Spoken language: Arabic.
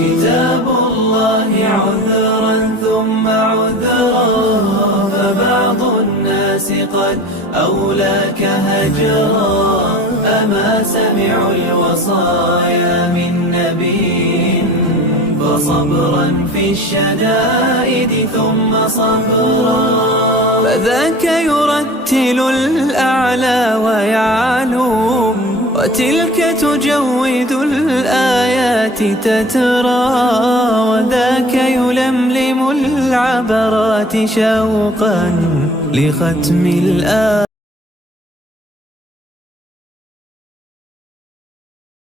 كتاب الله عذرا ثم عذرا، فبعض الناس قد أولاك هجرا. أما سمعوا الوصايا من نبي، فصبرا في الشدائد ثم صبرا. فذاك يرتل الأعلى ويعلو، وتلك تجود الآيات تترى. وذاك يلملم العبرات شوقا لختم الآيات.